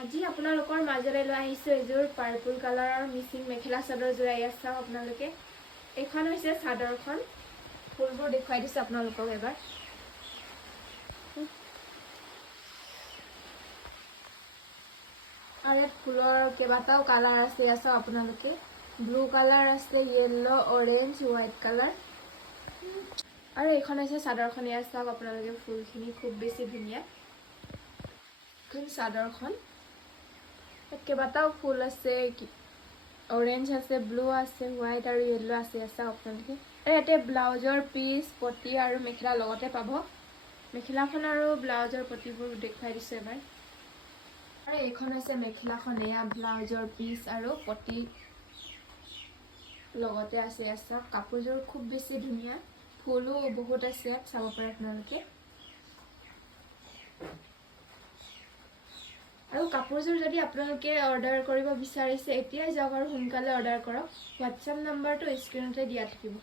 আজি আপোনালোকৰ মাজলৈ লৈ আহিছো এযোৰ পাৰ্পল কালাৰৰ মিচিং মেখেলা চাদৰ যোৰ ইয়াত চাওক আপোনালোকে। এইখন হৈছে চাদৰখন, ফুলবোৰ দেখুৱাই দিছো আপোনালোকক এবাৰ। আৰু ইয়াত ফুলৰ কেইবাটাও কালাৰ আছে, ইয়াত চাওক আপোনালোকে। ব্লু কালাৰ আছে, য়েল্লো, অৰেঞ্জ, হোৱাইট কালাৰ। আৰু এইখন হৈছে চাদৰখন, ইয়াত চাওক আপোনালোকে ফুলখিনি খুব বেছি ধুনীয়া। এইখন চাদৰখন, কেইবাটাও ফুল আছে, অৰেঞ্জ আছে, ব্লু আছে, হোৱাইট আৰু য়েল্লো আছে, চাওক আপোনালোকে। আৰু ইয়াতে ব্লাউজৰ পিচ, পটি আৰু মেখেলা লগতে পাব। মেখেলাখন আৰু ব্লাউজৰ পটিবোৰ দেখুৱাই দিছোঁ এবাৰ। আৰু এইখন হৈছে মেখেলাখন, এয়া ব্লাউজৰ পিচ আৰু পটি লগতে আছে, ইয়াত চাওক। কাপোৰযোৰ খুব বেছি ধুনীয়া, ফুলো বহুত আছে, ইয়াত চাব পাৰে আপোনালোকে। আৰু কাপোৰযোৰ যদি আপোনালোকে অৰ্ডাৰ কৰিব বিচাৰিছে, এতিয়াই যাওক আৰু সোনকালে অৰ্ডাৰ কৰক। হোৱাটছএপ নম্বৰটো স্ক্ৰীনতে দিয়া থাকিব।